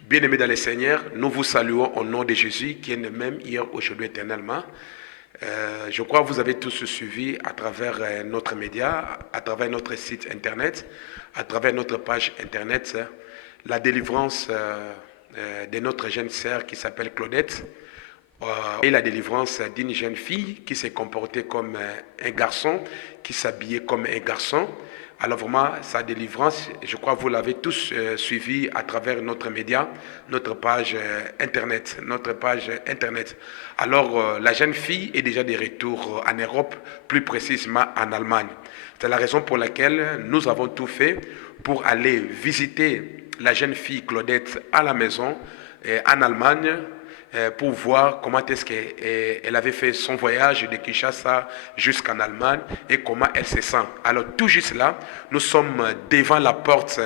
Bien-aimés dans le Seigneur, nous vous saluons au nom de Jésus qui est le même hier, aujourd'hui, éternellement. Je crois que vous avez tous suivi à travers notre média, à travers notre site internet, à travers notre page internet, la délivrance de notre jeune sœur qui s'appelle Claudette et la délivrance d'une jeune fille qui s'est comportée comme un garçon, qui s'habillait comme un garçon. Alors vraiment, sa délivrance, je crois que vous l'avez tous suivi à travers notre média, notre page internet, Alors, la jeune fille est déjà de retour en Europe, plus précisément en Allemagne. C'est la raison pour laquelle nous avons tout fait pour aller visiter la jeune fille Claudette à la maison, en Allemagne, pour voir comment est-ce qu'elle avait fait son voyage de Kinshasa jusqu'en Allemagne et comment elle se sent. Alors tout juste là, nous sommes devant la porte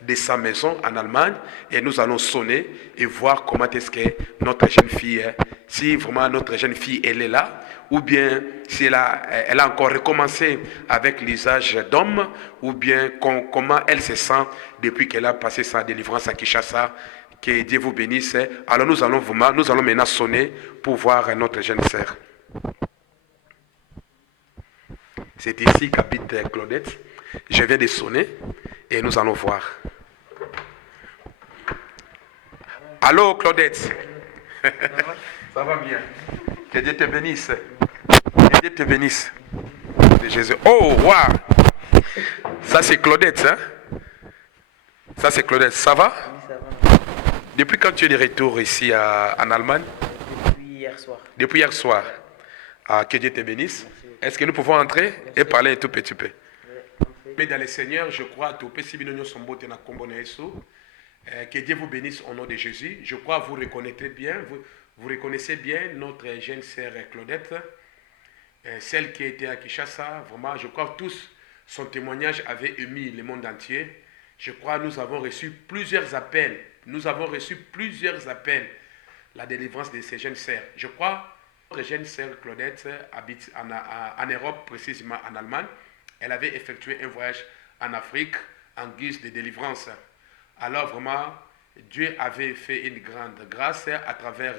de sa maison en Allemagne et nous allons sonner et voir comment est-ce que notre jeune fille, si vraiment notre jeune fille elle est là, ou bien si elle a encore recommencé avec l'usage d'homme, ou bien comment elle se sent depuis qu'elle a passé sa délivrance à Kinshasa. Que Dieu vous bénisse. Alors nous allons maintenant sonner pour voir notre jeune sœur. C'est ici qu'habite Claudette. Je viens de sonner et nous allons voir. Allô Claudette. Ça va bien. Que Dieu te bénisse. Que Dieu te bénisse. Jésus. Oh, waouh. Ça c'est Claudette, hein? Ça c'est Claudette. Ça va? Oui, ça va. Depuis quand tu es de retour ici en Allemagne? Depuis hier soir. Depuis hier soir. Ah, que Dieu te bénisse. Merci. Est-ce que nous pouvons entrer Merci. et parler un tout petit peu? Ouais, Mais dans le Seigneur, je crois que que Dieu vous bénisse au nom de Jésus. Je crois que vous reconnaissez bien, vous reconnaissez bien notre jeune sœur Claudette, celle qui était à Kinshasa. Vraiment, je crois que tous, son témoignage avait ému le monde entier. Je crois que nous avons reçu plusieurs appels. Nous avons reçu plusieurs appels, la délivrance de ces jeunes sœurs. Je crois que notre jeune sœur Claudette habite en Europe, précisément en Allemagne. Elle avait effectué un voyage en Afrique en guise de délivrance. Alors vraiment, Dieu avait fait une grande grâce à travers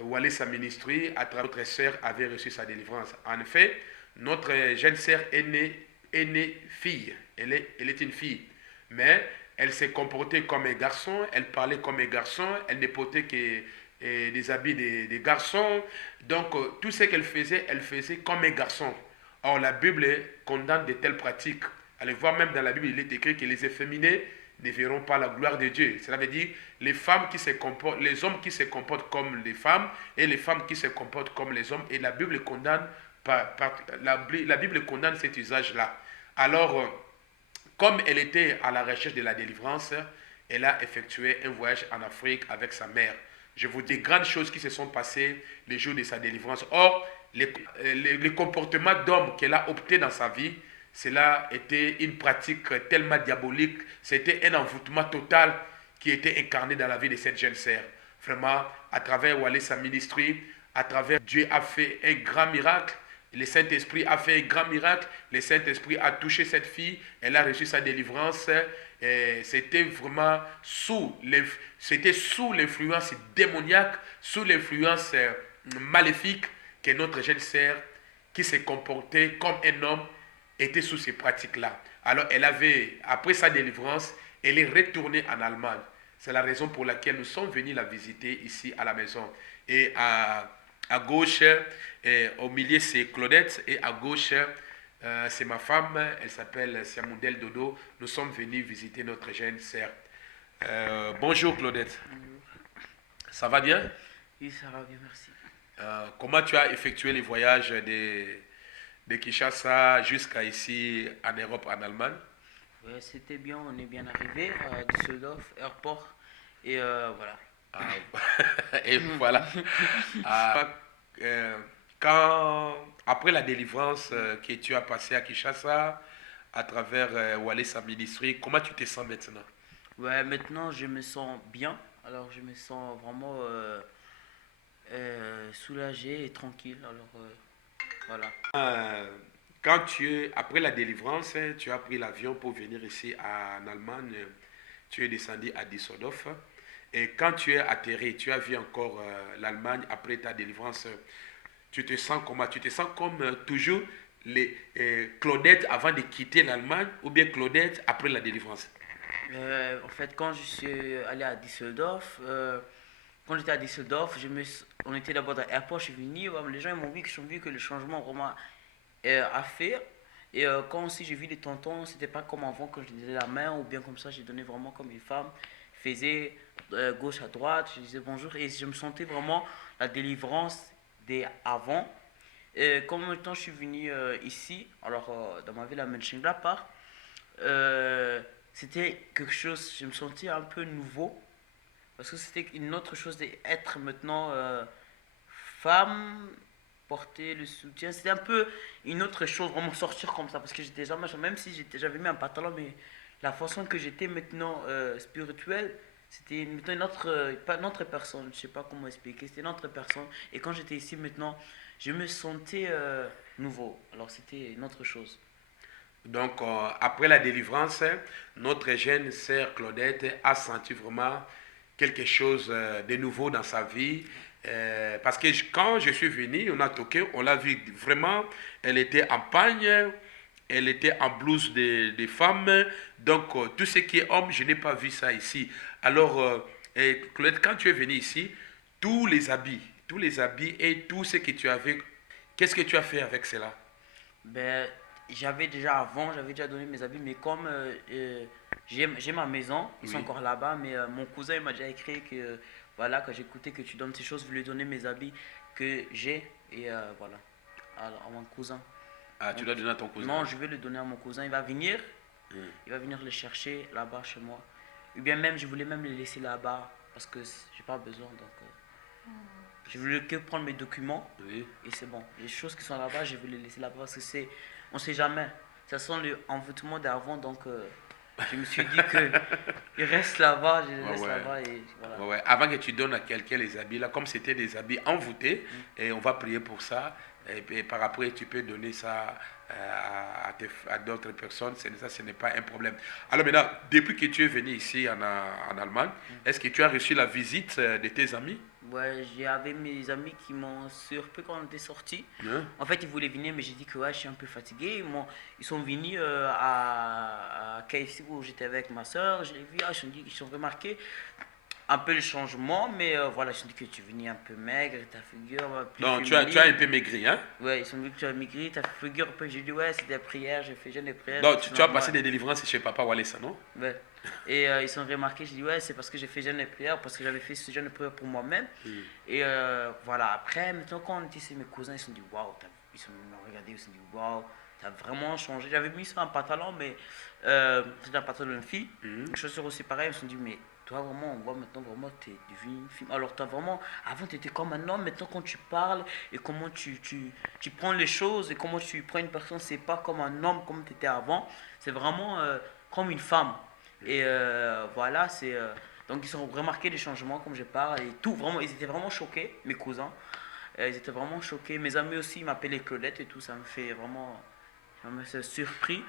Wallis Ministry, à travers notre sœur avait reçu sa délivrance. En effet, notre jeune sœur est née fille. Elle est une fille. Mais elle s'est comportée comme un garçon, elle parlait comme un garçon, elle ne portait que des habits de garçons. Donc, tout ce qu'elle faisait comme un garçon. Or, la Bible condamne de telles pratiques. Allez voir, même dans la Bible, il est écrit que les efféminés ne verront pas la gloire de Dieu. Cela veut dire les femmes qui se comportent, les hommes qui se comportent comme les femmes et les femmes qui se comportent comme les hommes. Et la Bible condamne, la Bible condamne cet usage-là. Alors, comme elle était à la recherche de la délivrance, elle a effectué un voyage en Afrique avec sa mère. Je vous dis, grandes choses qui se sont passées les jours de sa délivrance. Or, les comportements d'homme qu'elle a opté dans sa vie, cela était une pratique tellement diabolique. C'était un envoûtement total qui était incarné dans la vie de cette jeune sœur. Vraiment, à travers Wallis Ministry, à travers Dieu a fait un grand miracle. Le Saint-Esprit a fait un grand miracle. Le Saint-Esprit a touché cette fille. Elle a reçu sa délivrance. C'était vraiment sous l'influence démoniaque, sous l'influence maléfique que notre jeune sœur, qui s'est comportée comme un homme, était sous ces pratiques-là. Alors après sa délivrance, elle est retournée en Allemagne. C'est la raison pour laquelle nous sommes venus la visiter ici à la maison. Et à gauche, au milieu, c'est Claudette. Et à gauche, c'est ma femme. Elle s'appelle Siamoundel Dodo. Nous sommes venus visiter notre jeune sœur. Bonjour Claudette. bonjour. Ça va bien? Oui, ça va bien, merci. Comment tu as effectué les voyages de Kinshasa jusqu'à ici en Europe, en Allemagne? Ouais, c'était bien, on est bien arrivé à Düsseldorf, airport. Et voilà. Ah, et voilà. Ah, après la délivrance que tu as passée à Kinshasa, à travers Wallis Ministry, comment tu te sens maintenant? Ouais, maintenant je me sens bien. Alors je me sens vraiment soulagé et tranquille. Alors voilà. Euh, après la délivrance, tu as pris l'avion pour venir ici en Allemagne, tu es descendu à Düsseldorf. Et quand tu es atterri, tu as vu encore l'Allemagne après ta délivrance, tu te sens comment? Tu te sens comme toujours Claudette avant de quitter l'Allemagne ou bien Claudette après la délivrance? En fait, quand je suis allé à Düsseldorf, quand j'étais à Düsseldorf, on était d'abord dans l'aéroport, je suis venu, les gens ils m'ont vu, ils ont vu que le changement vraiment a fait. Et quand aussi j'ai vu les tontons, c'était pas comme avant quand je disais la main ou bien comme ça, j'ai donné vraiment comme une femme, je faisais gauche à droite, je disais bonjour et je me sentais vraiment la délivrance des avant. Et comme maintenant je suis venu ici, alors dans ma ville à Mönchengladbach, euh, c'était quelque chose, je me sentais un peu nouveau parce que c'était une autre chose d'être maintenant femme, porter le soutien. C'était un peu une autre chose, vraiment sortir comme ça. Parce que j'étais jamais, même si j'avais mis un pantalon, mais la façon que j'étais maintenant spirituelle, c'était maintenant une autre, pas une autre personne. Je sais pas comment expliquer, c'était une autre personne. Et quand j'étais ici maintenant, je me sentais nouveau. Alors c'était une autre chose. Donc, après la délivrance, notre jeune sœur Claudette a senti vraiment quelque chose de nouveau dans sa vie. Parce que quand je suis venu, on a toqué, on l'a vu vraiment, elle était en pagne, elle était en blouse de femme. Donc, tout ce qui est homme, je n'ai pas vu ça ici. Alors, Claudette, quand tu es venu ici, tous les habits et tout ce que tu avais, qu'est-ce que tu as fait avec cela? Ben, j'avais déjà donné mes habits, mais comme j'ai ma maison, ils sont Oui. encore là-bas, mais mon cousin il m'a déjà écrit que, voilà, que j'écoutais que tu donnes ces choses, je vais lui donner mes habits que j'ai, et voilà, à mon cousin. Ah, tu Donc, dois donner à ton cousin. non, je vais le donner à mon cousin, il va venir le chercher là-bas chez moi. Ou bien même, je voulais même le laisser là-bas, parce que j'ai pas besoin, donc je voulais que prendre mes documents Oui. et c'est bon. Les choses qui sont là-bas, je vais les laisser là-bas parce que on sait jamais. Ça sent l'envoûtement d'avant, donc je me suis dit que il reste là-bas, je les Ouais, laisse ouais. là-bas et voilà. Ouais, ouais. Avant que tu donnes à quelqu'un les habits, là, comme c'était des habits envoûtés, Mm. et on va prier pour ça, et par après, tu peux donner ça à d'autres personnes, ça, ce n'est pas un problème. Alors maintenant, depuis que tu es venu ici en Allemagne, est-ce que tu as reçu la visite de tes amis? Ouais, j'avais mes amis qui m'ont surpris quand on était sortis. Hein? En fait, ils voulaient venir, mais j'ai dit que ouais, je suis un peu fatigué. Ils sont venus à KFC où j'étais avec ma soeur. Je l'ai vu, ils ont remarqué un peu le changement, mais voilà, ils ont dit que tu venais un peu maigre, ta figure plus Donc, tu as un féminine. peu maigri, hein? Ouais, ils sont dit que tu as maigri, ta figure un peu. J'ai dit ouais, c'est des prières, j'ai fait jeûne des prières, Donc, c'est tu as passé normal. des délivrances chez Papa Walesa, non? Ouais. Et ils ont remarqué, j'ai dit ouais, c'est parce que j'ai fait jeûne des prières, parce que j'avais fait ce jeûne de prières pour moi-même. Et voilà, après, maintenant, quand on était chez mes cousins, ils se sont dit waouh, ils m'ont regardé, ils se sont dit waouh, t'as vraiment changé. J'avais mis sur un pantalon, mais c'était un pantalon d'une fille. Mhm. Les chaussures aussi pareil, ils se sont dit mais toi vraiment, on voit maintenant vraiment, t'es devenu une fille. Alors, t'as vraiment, avant, t'étais comme un homme, maintenant, quand tu parles et comment tu prends les choses et comment tu prends une personne, c'est pas comme un homme comme t'étais avant, c'est vraiment comme une femme. Et voilà, donc ils ont remarqué les changements comme je parle et tout, vraiment, ils étaient vraiment choqués, mes cousins. Ils étaient vraiment choqués. Mes amis aussi ils m'appelaient Claudette et tout, ça me fait vraiment, ça me fait surpris.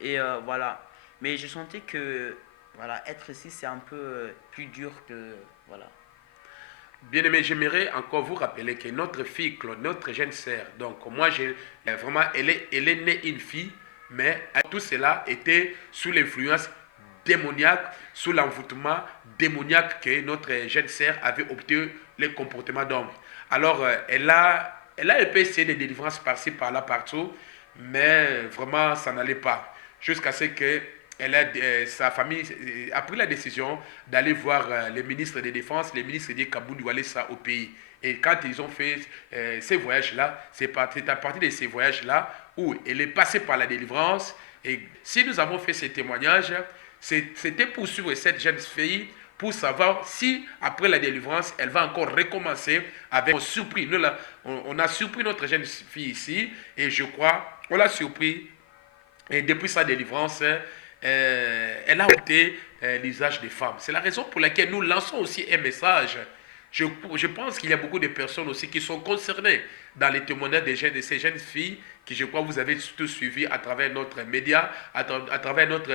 Et voilà. Mais je sentais que, voilà, être ici c'est un peu plus dur que, voilà. Bien-aimé, j'aimerais encore vous rappeler que notre fille, Claude, notre jeune sœur, donc moi, vraiment, elle est née une fille, mais tout cela était sous l'influence démoniaque, sous l'envoûtement démoniaque que notre jeune sœur avait opté les comportements d'homme. Alors, elle a un peu essayé des délivrances par-ci, par-là, partout, mais vraiment, ça n'allait pas. Jusqu'à ce que sa famille a pris la décision d'aller voir le ministre de Défense, le ministre de Kaboul Doualessa au pays. Et quand ils ont fait ces voyages-là, c'est à partir de ces voyages-là où elle est passée par la délivrance. Et si nous avons fait ces témoignages, c'était pour suivre cette jeune fille, pour savoir si, après la délivrance, elle va encore recommencer avec... On a surpris notre jeune fille ici, et je crois, on l'a surpris, et depuis sa délivrance, elle a opté l'usage des femmes. C'est la raison pour laquelle nous lançons aussi un message. Je pense qu'il y a beaucoup de personnes aussi qui sont concernées dans les témoignages de ces jeunes filles que je crois que vous avez tous suivis à travers notre média, à travers notre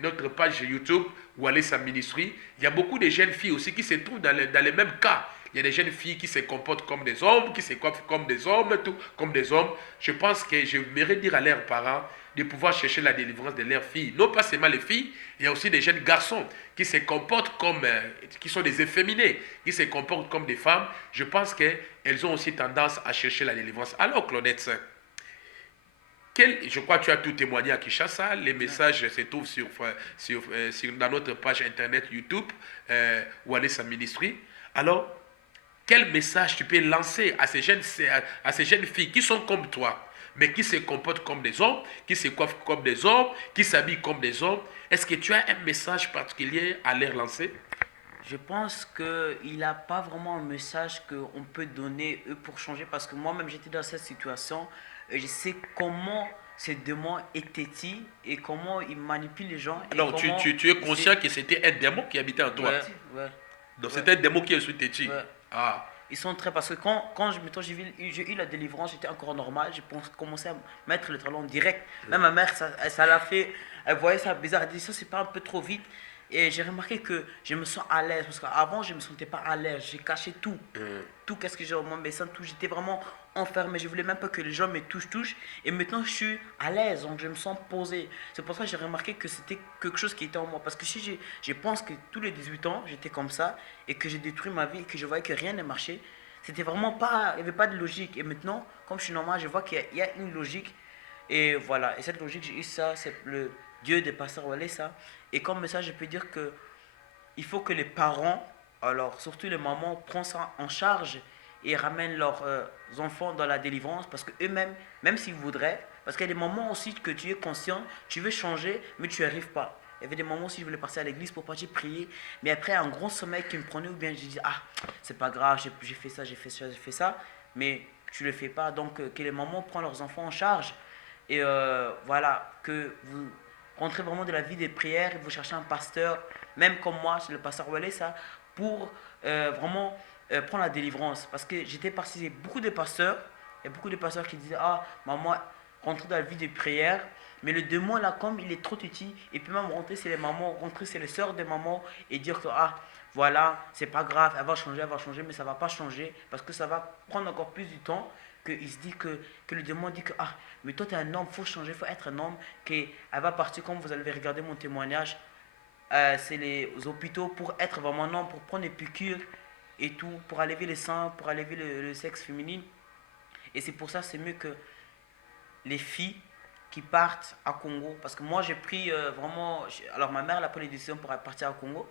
notre page YouTube, Walesa Ministry. Il y a beaucoup de jeunes filles aussi qui se trouvent dans les mêmes cas. Il y a des jeunes filles qui se comportent comme des hommes, qui se coiffent comme des hommes, tout comme des hommes. Je pense que je j'aimerais dire à leurs parents de pouvoir chercher la délivrance de leurs filles. Non pas seulement les filles, il y a aussi des jeunes garçons qui se comportent comme, qui sont des efféminés, qui se comportent comme des femmes. Je pense qu'elles ont aussi tendance à chercher la délivrance. Alors Claudette, je crois que tu as tout témoigné à Kinshasa. Les messages se trouvent dans notre page internet YouTube, Walesa Ministry. Alors, quel message tu peux lancer à ces jeunes filles qui sont comme toi, mais qui se comportent comme des hommes, qui se coiffent comme des hommes, qui s'habillent comme des hommes? Est-ce que tu as un message particulier à leur lancer? Je pense qu'il n'a pas vraiment un message qu'on peut donner eux pour changer parce que moi-même j'étais dans cette situation et je sais comment ces démons étaient et comment ils manipulent les gens. Alors tu es conscient que c'était un démon qui habitait en toi? Ouais, ouais. Donc c'était un démon qui est sous tes Ouais. Ah. Ils sont très... Parce que quand j'ai eu la délivrance, j'étais encore normal. J'ai commencé à mettre le talon direct. Même ma mère, ça l'a fait. Elle voyait ça bizarre. Elle dit ça, c'est pas un peu trop vite. Et j'ai remarqué que je me sens à l'aise. Parce qu'avant, je ne me sentais pas à l'aise. J'ai caché tout. Tout, qu'est-ce que j'ai au monde, mes seins, tout. J'étais vraiment enfermé. Je voulais même pas que les gens me touchent. Et maintenant, je suis à l'aise. Donc, je me sens posé. C'est pour ça que j'ai remarqué que c'était quelque chose qui était en moi. Parce que si je pense que tous les 18 ans, j'étais comme ça. Et que j'ai détruit ma vie. Et que je voyais que rien ne marchait. C'était vraiment pas... Il n'y avait pas de logique. Et maintenant, comme je suis normal, je vois qu'il y a une logique. Et voilà. Et cette logique, j'ai eu ça. C'est le Dieu des pasteurs Walesa. Et comme ça, je peux dire que il faut que les parents, alors surtout les mamans, prennent ça en charge et ramènent leurs enfants dans la délivrance parce qu'eux-mêmes, même s'ils voudraient, parce qu'il y a des moments aussi que tu es conscient, tu veux changer, mais tu n'y arrives pas. Il y avait des moments aussi, je voulais passer à l'église pour partir prier, mais après un grand sommeil qui me prenait, ou bien je dis, ah, c'est pas grave, j'ai fait ça, j'ai fait ça, j'ai fait ça, mais tu ne le fais pas. Donc, que les mamans prennent leurs enfants en charge et voilà, que vous rentrez vraiment de la vie des prières et vous cherchez un pasteur, même comme moi, c'est le pasteur Walesa, pour vraiment prendre la délivrance. Parce que j'étais parti, beaucoup de pasteurs, il y a beaucoup de pasteurs qui disaient, ah, maman, rentrer dans la vie des prières, mais le démon là, comme il est trop petit, il peut même rentrer c'est les mamans, rentrer c'est les sœurs des mamans et dire que, ah, voilà, c'est pas grave, elle va changer, mais ça va pas changer parce que ça va prendre encore plus du temps. Qu'il se dit que le démon dit que ah mais toi tu es un homme, faut changer, faut être un homme, qu'elle va partir comme vous allez regarder mon témoignage, c'est les hôpitaux pour être vraiment un homme, pour prendre des piqûres et tout, pour enlever les seins, pour enlever le sexe féminin. Et c'est pour ça c'est mieux que les filles qui partent à Congo, parce que moi j'ai pris vraiment, alors ma mère elle a pris les décisions pour partir à Congo.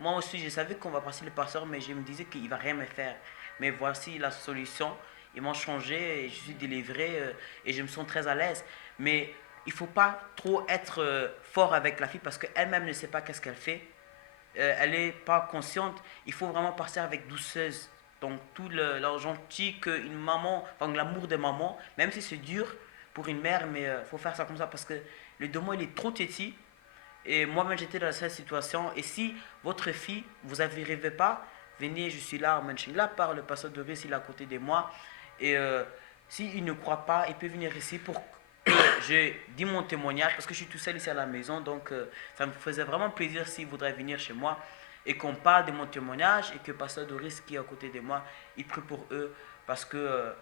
Moi aussi je savais qu'on va passer le pasteur, mais je me disais qu'il va rien me faire. Mais voici la solution. Ils m'ont changé et je suis délivré et je me sens très à l'aise. Mais il ne faut pas trop être fort avec la fille parce qu'elle-même ne sait pas qu'est-ce qu'elle fait. Elle n'est pas consciente. Il faut vraiment partir avec douceuse. Donc tout l'argent qu'une maman, enfin l'amour de maman, même si c'est dur pour une mère, mais il faut faire ça comme ça parce que le démon il est trop petit. Et moi-même j'étais dans cette situation. Et si votre fille, vous n'arrivez pas, venez, je suis là, là par le pasteur Doris, il est à côté de moi. Et s'il ne croit pas, il peut venir ici pour que je dise mon témoignage, parce que je suis tout seul ici à la maison, donc ça me faisait vraiment plaisir s'il voudrait venir chez moi et qu'on parle de mon témoignage et que Pasteur Doris qui est à côté de moi, il prie pour eux, parce que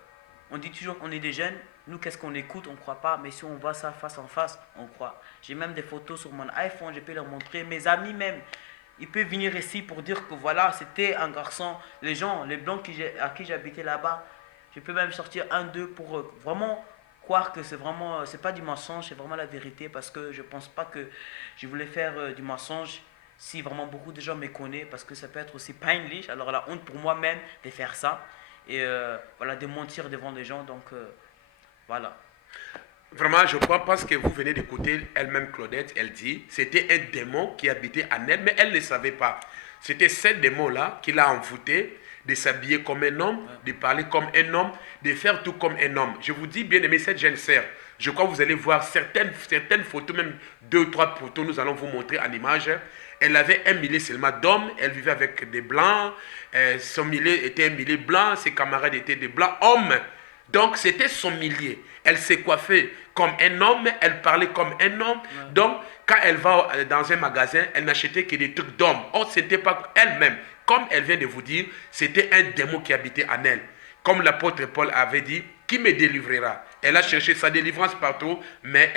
on dit toujours qu'on est des jeunes, nous qu'est-ce qu'on écoute, on ne croit pas, mais si on voit ça face en face, on croit. J'ai même des photos sur mon iPhone, je peux leur montrer, mes amis même. Ils peuvent venir ici pour dire que voilà, c'était un garçon, les gens, les blancs à qui j'habitais là-bas. Je peux même sortir un, deux pour vraiment croire que c'est pas du mensonge, c'est vraiment la vérité parce que je pense pas que je voulais faire du mensonge si vraiment beaucoup de gens me connaissent parce que ça peut être aussi peinlich. Alors la honte pour moi-même de faire ça et voilà, de mentir devant des gens. Donc voilà. Vraiment, je crois parce que vous venez d'écouter elle-même Claudette, elle dit c'était un démon qui habitait en elle, mais elle ne savait pas. C'était ce démon-là qui l'a envoûté de s'habiller comme un homme, de parler comme un homme, de faire tout comme un homme. Je vous dis, bien aimé, cette jeune sœur, je crois que vous allez voir certaines photos, même 2 ou 3 photos, nous allons vous montrer en image. Elle avait un millier seulement d'hommes, elle vivait avec des blancs, son millier était un millier blanc, ses camarades étaient des blancs hommes. Donc, c'était son milieu. Elle s'est coiffée comme un homme, elle parlait comme un homme. Donc, quand elle va dans un magasin, elle n'achetait que des trucs d'hommes. Or, ce n'était pas elle-même. Comme elle vient de vous dire, c'était un démon qui habitait en elle. Comme l'apôtre Paul avait dit, qui me délivrera? Elle a cherché sa délivrance partout, mais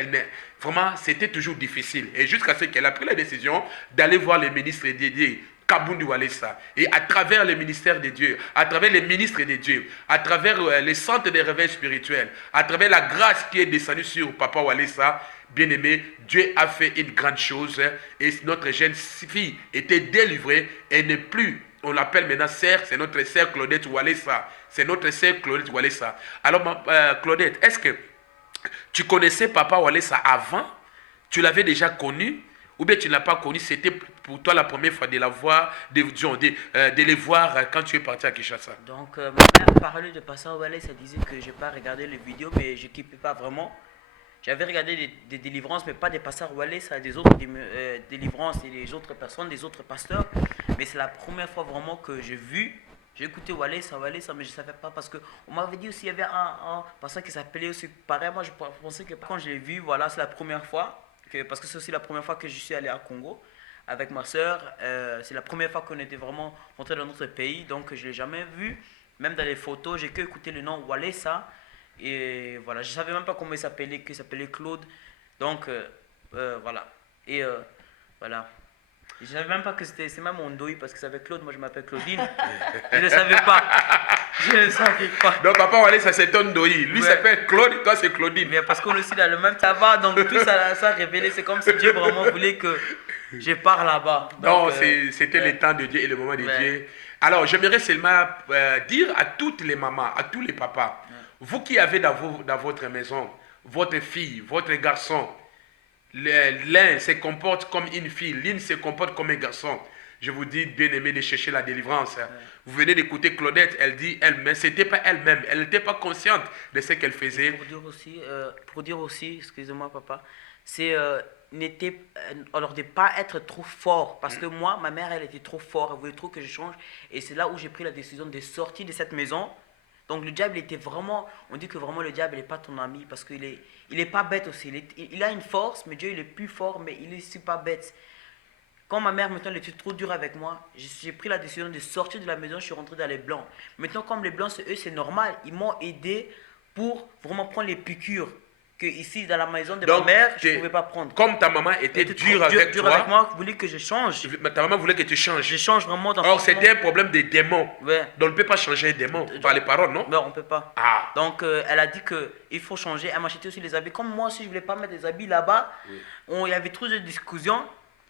vraiment, c'était toujours difficile. Et jusqu'à ce qu'elle a pris la décision d'aller voir les ministres dédiés, Kabundu Walesa. Et à travers le ministère de Dieu, à travers les ministres de Dieu, à travers les centres de réveil spirituel, à travers la grâce qui est descendue sur Papa Walesa, bien aimé, Dieu a fait une grande chose et notre jeune fille était délivrée et n'est plus, on l'appelle maintenant sœur, c'est notre sœur Claudette Walesa. C'est notre sœur Claudette Walesa. Alors, Claudette, est-ce que tu connaissais Papa Walesa avant? Tu l'avais déjà connu? Ou bien tu ne l'as pas connu, c'était pour toi la première fois de la voir, de les voir quand tu es parti à Kinshasa? Donc, ma mère parlait de Pasteur Walesa, elle disait que je n'ai pas regardé les vidéos, mais je ne kiffais pas vraiment. J'avais regardé des délivrances, mais pas des pasteurs Walesa, des autres délivrances et des autres personnes, des autres pasteurs. Mais c'est la première fois vraiment que j'ai écouté Walesa, mais je ne savais pas parce qu'on m'avait dit aussi qu'il y avait un pasteur qui s'appelait aussi pareil. Moi, je pensais que quand je l'ai vu, voilà, c'est la première fois, parce que c'est aussi la première fois que je suis allé à Congo avec ma soeur. C'est la première fois qu'on était vraiment rentré dans notre pays, donc je ne l'ai jamais vu. Même dans les photos, j'ai que écouté le nom Walesa. Et voilà, je ne savais même pas comment qu'il s'appelait Claude. Donc, voilà. Et voilà. Je ne savais même pas que c'est même mon doi parce que ça s'appelle Claude, moi je m'appelle Claudine. Je ne savais pas. Je ne savais pas. Donc, Papa Walé, ça c'est ton doi. Lui s'appelle Claude, toi c'est Claudine. Mais parce qu'on est aussi dans le même tabac, donc tout ça a révélé. C'est comme si Dieu vraiment voulait que je pars là-bas. Non, c'était le temps de Dieu et le moment de Dieu. Alors, j'aimerais seulement dire à toutes les mamans, à tous les papas, vous qui avez dans votre maison, votre fille, votre garçon, l'un se comporte comme une fille, l'une se comporte comme un garçon. Je vous dis, bien aimé, de chercher la délivrance. Vous venez d'écouter Claudette, elle dit elle-même, c'était pas elle-même, elle n'était pas consciente de ce qu'elle faisait. Pour dire aussi, excusez-moi papa, c'est alors de ne pas être trop fort. Parce que moi, ma mère, elle était trop forte, elle voulait trop que je change. Et c'est là où j'ai pris la décision de sortir de cette maison. Donc le diable était vraiment, on dit que vraiment le diable n'est pas ton ami parce qu'il est pas bête aussi. Il a une force, mais Dieu il est plus fort, mais il est aussi pas bête. Quand ma mère maintenant elle était trop dure avec moi, j'ai pris la décision de sortir de la maison, je suis rentré dans les blancs. Maintenant comme les blancs c'est normal, ils m'ont aidé pour vraiment prendre les piqûres que ici dans la maison de ma mère je ne pouvais pas prendre. Comme ta maman était dure avec toi, avec moi, voulait que je change. Ta maman voulait que tu changes. Je change vraiment dans. Or c'était un problème des démons. Ouais. Donc on ne peut pas changer les démons par les paroles, non? Non, on ne peut pas. Ah. Donc elle a dit qu'il faut changer. Elle m'a acheté aussi les habits. Comme moi aussi je ne voulais pas mettre des habits là-bas, il y avait trop de discussions.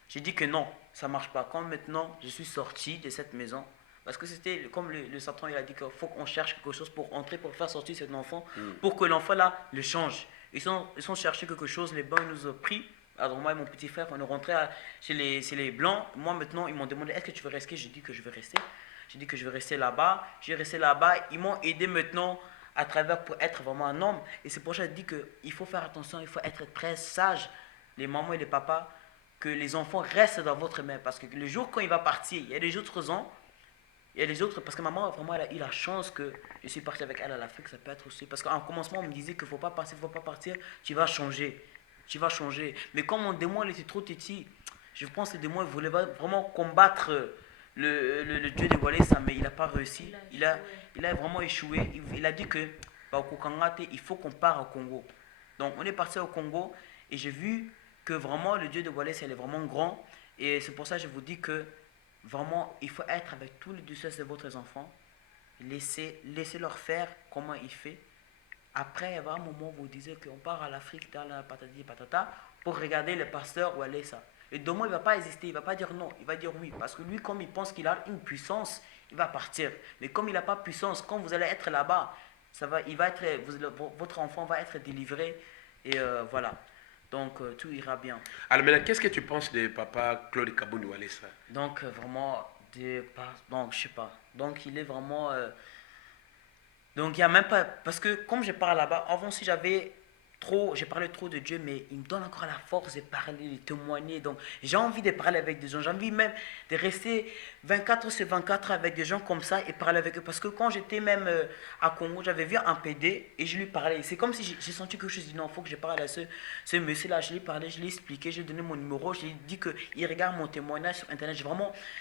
J'ai dit que non, ça ne marche pas. Comme maintenant je suis sorti de cette maison. Parce que c'était comme le Satan il a dit qu'il faut qu'on cherche quelque chose pour entrer, pour faire sortir cet enfant, pour que l'enfant là le change. Ils sont cherchés quelque chose, les blancs ils nous ont pris. Alors moi et mon petit frère, on est rentré chez les blancs. Moi maintenant ils m'ont demandé est-ce que tu veux rester? J'ai dit que je veux rester. J'ai dit que je vais rester là-bas. J'ai resté là-bas. Ils m'ont aidé maintenant à travers pour être vraiment un homme. Et c'est pour ça que je dis qu'il faut faire attention, il faut être très sage, les mamans et les papas, que les enfants restent dans votre main. Parce que le jour quand il va partir, il y a des autres raisons. Il y a les autres, parce que maman, vraiment, elle a eu la chance que je suis parti avec elle à l'Afrique, ça peut être aussi. Parce qu'en commencement, on me disait qu'il ne faut pas partir, tu vas changer. Tu vas changer. Mais comme mon démon, il était trop petit, je pense que le démon, il voulait vraiment combattre le Dieu de Walesa, mais il n'a pas réussi. Il a vraiment échoué. Il a dit que, il faut qu'on parte au Congo. Donc, on est parti au Congo et j'ai vu que vraiment, le Dieu de Walesa, il est vraiment grand. Et c'est pour ça que je vous dis que vraiment, il faut être avec tous les douceurs de votre enfants. Laissez-leur faire comment il fait. Après, il y aura un moment où vous disiez qu'on part à l'Afrique, dans la patati patata, pour regarder le pasteur Walesa. Et demain, il ne va pas hésiter, il ne va pas dire non, il va dire oui. Parce que lui, comme il pense qu'il a une puissance, il va partir. Mais comme il n'a pas de puissance, quand vous allez être là-bas, votre enfant va être délivré. Et voilà. Donc, tout ira bien. Alors maintenant, qu'est-ce que tu penses de papa Claude Kabundu Walesa? Donc, vraiment, donc, je sais pas. Donc, il est vraiment... donc, il n'y a même pas... Parce que, comme je pars là-bas, avant, si j'avais trop, j'ai parlé trop de Dieu, mais il me donne encore la force de parler, de témoigner. Donc, j'ai envie de parler avec des gens. J'ai envie même de rester 24 sur 24 avec des gens comme ça et parler avec eux. Parce que quand j'étais même à Congo, j'avais vu un PD et je lui parlais. C'est comme si j'ai senti quelque chose. Je dis non, il faut que je parle à ce monsieur-là. Je lui parlais, je lui ai expliqué, je lui ai donné mon numéro. Je lui ai dit qu'il regarde mon témoignage sur Internet.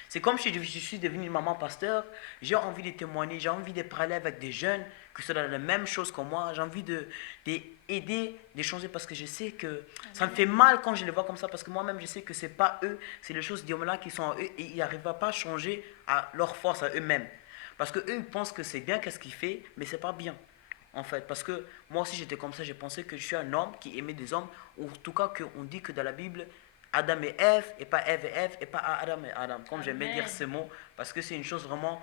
C'est comme si je suis devenue une maman pasteur. J'ai envie de témoigner, j'ai envie de parler avec des jeunes qui sont dans la même chose que moi. J'ai envie d'aider, de changer parce que je sais que ça me fait mal quand je les vois comme ça parce que moi-même je sais que c'est pas eux, c'est les choses d'hommes là qui sont en eux et ils n'arrivent pas à changer à leur force, à eux-mêmes. Parce que eux ils pensent que c'est bien qu'est-ce qu'ils font, mais c'est pas bien en fait. Parce que moi aussi j'étais comme ça, je pensais que je suis un homme qui aimait des hommes, ou en tout cas qu'on dit que dans la Bible, Adam et Ève, et pas Ève et Ève, et pas Adam et Adam. Comme j'aimais dire ce mot, parce que c'est une chose vraiment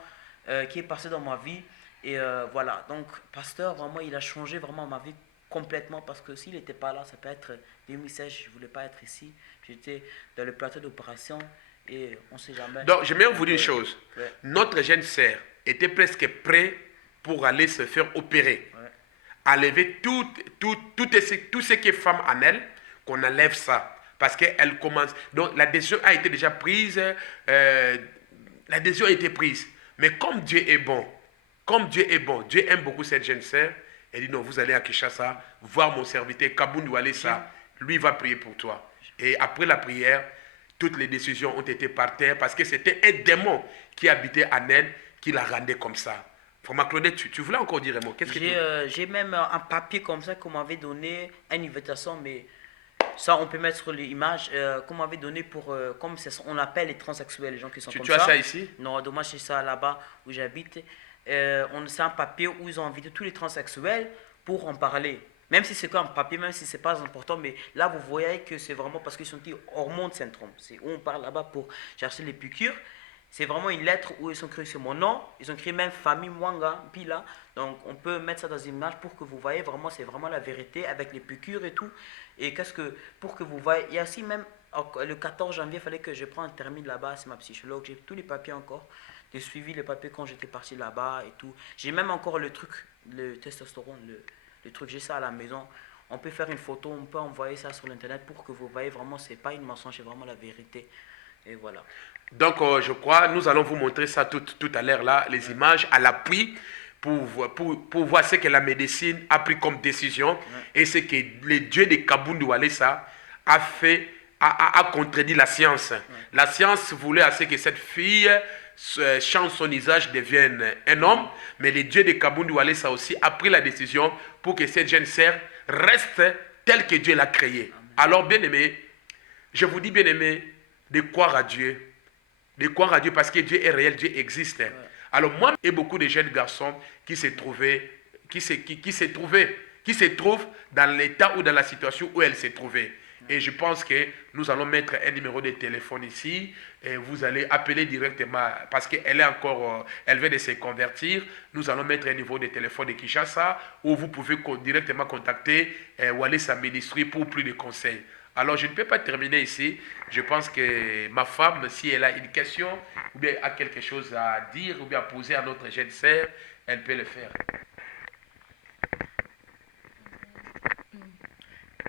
qui est passée dans ma vie. Et voilà, donc pasteur, vraiment, il a changé vraiment ma vie complètement parce que s'il n'était pas là, ça peut être 2016, je ne voulais pas être ici. J'étais dans le plateau d'opération et on ne sait jamais. Donc, j'aimerais vous dire une chose. Ouais. Notre jeune sœur était presque prête pour aller se faire opérer. Ouais. Enlever tout ce qui est femme en elle, qu'on enlève ça. Parce qu'elle commence. Donc, la décision a été déjà prise. La décision a été prise. Mais comme Dieu est bon, Dieu aime beaucoup cette jeune sœur. Elle dit non, vous allez à Kinshasa, voir mon serviteur Kabundu Alessa, lui va prier pour toi. Et après la prière, toutes les décisions ont été par terre parce que c'était un démon qui habitait en elle qui la rendait comme ça. Vraiment, Claudette, tu voulais encore dire un mot? J'ai même un papier comme ça qu'on m'avait donné, une invitation, mais ça on peut mettre sur l'image, qu'on m'avait donné pour, comme on appelle les transsexuels, les gens qui sont comme ça. Tu as ça ici? Non, dommage, c'est ça là-bas où j'habite. C'est un papier où ils ont invité tous les transsexuels pour en parler. Même si c'est qu'un papier, même si c'est pas important, mais là vous voyez que c'est vraiment parce qu'ils sont dit hormone syndrome. C'est où on parle là-bas pour chercher les piqûres. C'est vraiment une lettre où ils ont écrit sur mon nom, ils ont écrit même famille Mwanga, Pila. Donc on peut mettre ça dans une image pour que vous voyez vraiment, c'est vraiment la vérité avec les piqûres et tout. Et pour que vous voyez, il y a aussi même le 14 janvier, il fallait que je prenne un termine là-bas, c'est ma psychologue, j'ai tous les papiers encore. J'ai suivi les papiers quand j'étais parti là-bas et tout. J'ai même encore le truc, le testostérone, le truc, j'ai ça à la maison. On peut faire une photo, on peut envoyer ça sur l'internet pour que vous voyez vraiment, c'est pas une mensonge, c'est vraiment la vérité. Et voilà. Donc, je crois, nous allons vous montrer ça tout à l'heure, là, les images à l'appui pour voir ce que la médecine a pris comme décision et ce que le Dieu de Kabundu Alessa a fait, a contredit la science. La science voulait à ce que cette fille change son visage, devienne un homme, mais le Dieu de Kabundu Alessa aussi a pris la décision pour que cette jeune sœur reste telle que Dieu l'a créée. Alors, bien aimé, je vous dis bien aimé, de croire à Dieu parce que Dieu est réel, Dieu existe. Alors moi et beaucoup de jeunes garçons qui se trouvent dans l'état ou dans la situation où elle s'est trouvée. Et je pense que nous allons mettre un numéro de téléphone ici et vous allez appeler directement parce qu'elle est encore, elle vient de se convertir. Nous allons mettre un numéro de téléphone de Kinshasa où vous pouvez directement contacter Walesa Ministry pour plus de conseils. Alors, je ne peux pas terminer ici. Je pense que ma femme, si elle a une question ou bien a quelque chose à dire ou bien à poser à notre jeune sœur, elle peut le faire.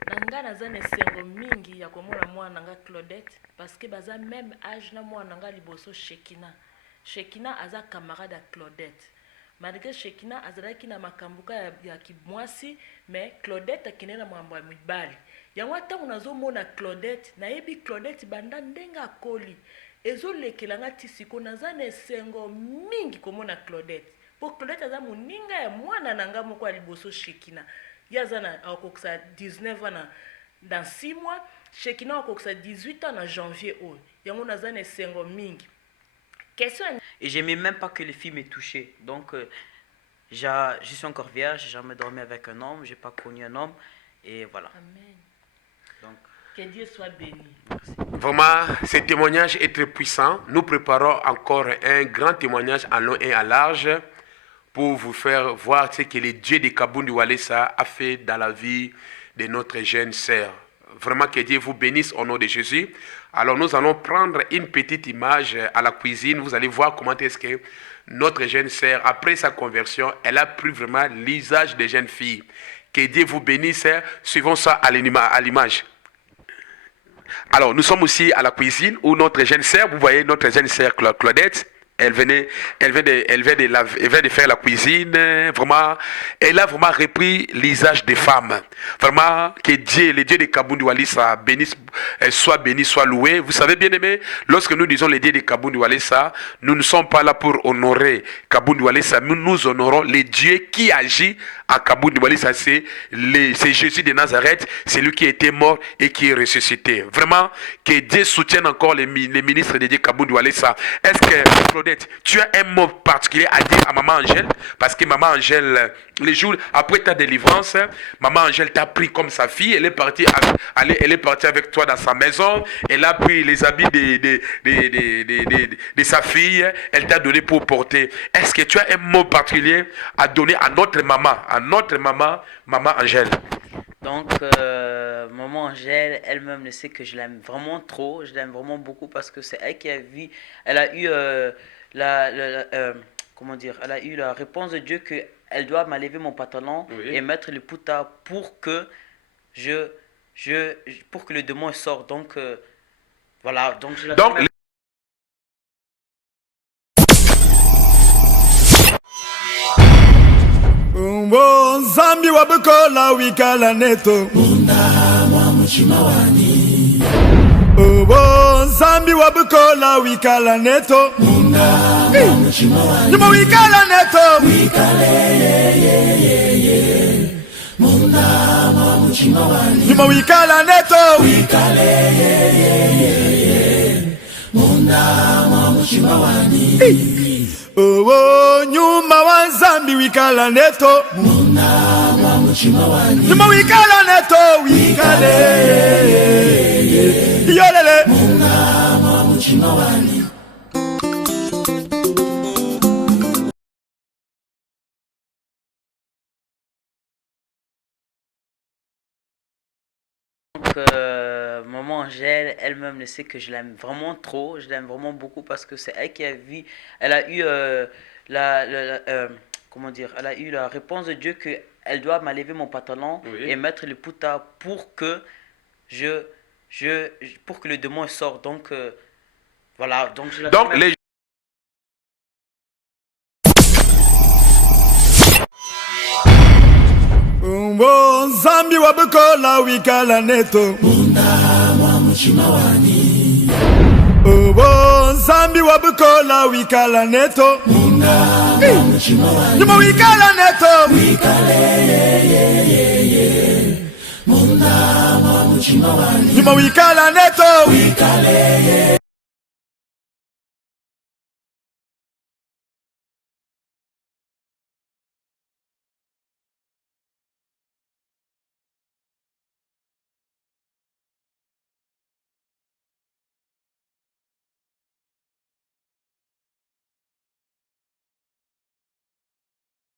Nanga naza na esengo mingi ya komona mwana nanga Claudette parce que baza même âge na mwana nanga liboso Shekina. Shekina aza camarade à Claudette. Malgré Shekina azalaki na makambuka ya kibwasi, mais Claudette akine na mambo ya mibali. Yango ntango nazomona Claudette, nayebi Claudette banda ndenge akoli. Ezolekelanga ti siko naza na esengo mingi komona Claudette. Po Claudette aza moninga ya mwana nanga moko ya liboso Shekina. Yazana akokisa 19 ans dans 6 mois, Shekina akokisa 18 ans en janvier. Yango naza na esengo mingi. Question. Et j'aimais même pas que les filles me touchaient. Donc, je suis encore vierge, j'ai jamais dormi avec un homme, j'ai pas connu un homme. Et voilà. Amen. Donc, que Dieu soit béni. Merci. Vraiment, ce témoignage est très puissant. Nous préparons encore un grand témoignage en long et en large pour vous faire voir ce que le Dieu de Kabundu Alessa a fait dans la vie de notre jeune sœur. Vraiment que Dieu vous bénisse au nom de Jésus. Alors nous allons prendre une petite image à la cuisine. Vous allez voir comment est-ce que notre jeune sœur, après sa conversion, elle a pris vraiment l'usage des jeunes filles. Que Dieu vous bénisse. Suivons ça à l'image. Alors, nous sommes aussi à la cuisine où notre jeune sœur, vous voyez notre jeune sœur Claudette, elle vient de faire la cuisine, vraiment, elle a vraiment repris l'usage des femmes. Vraiment, que Dieu, le Dieu de Kaboundou Walissa, soit béni, soit loué. Vous savez bien aimé, lorsque nous disons le Dieu de Kaboundou Walissa, nous ne sommes pas là pour honorer Kaboundou Walissa, nous honorons le Dieu qui agit à Kaboundou Walissa, c'est Jésus de Nazareth, c'est lui qui a été mort et qui est ressuscité. Vraiment, que Dieu soutienne encore les ministres de Dieu Kaboundou Walissa. Est-ce que, Claudette, tu as un mot particulier à dire à Maman Angèle? Parce que Maman Angèle, les jours après ta délivrance, Maman Angèle t'a pris comme sa fille, elle est partie avec toi dans sa maison, elle a pris les habits de sa fille, elle t'a donné pour porter. Est-ce que tu as un mot particulier à donner à notre maman, Maman Angèle? Donc, maman Angèle, elle-même ne sait que je l'aime vraiment trop, je l'aime vraiment beaucoup parce que c'est elle qui a vu, elle a eu comment dire, elle a eu la réponse de Dieu que elle doit m'enlever mon pantalon et mettre le pouta pour que pour que le démon sorte. Donc, voilà. Donc, je la Zambi wabukola wikala neto Munda mwa mchimawani Zambi wabukola wikala neto Munda mwa mchimawani Numa wikala neto Wikale Munda mwa mchimawani Numa wikala neto Wikale Munda mwa mchimawani nyuma wa Zambi wikala neto Muna mwa mchimawani Nyuma wikala neto wikale Yolele Muna mwa mchimawani Donc, maman Angèle, elle-même ne sait que je l'aime vraiment trop, je l'aime vraiment beaucoup parce que c'est elle qui a vu, elle a eu comment dire, elle a eu la réponse de Dieu que elle doit m'enlever mon pantalon et mettre le pouta pour que pour que le démon sorte. Donc, voilà. Donc, je la Zambi wabukola wikala neto Munda mwa mchimawani Zambi wabukola wikala neto Munda mwa mchimawani Nyuma wikala neto Wikale Munda mwa mchimawani Nyuma wikala neto Wikale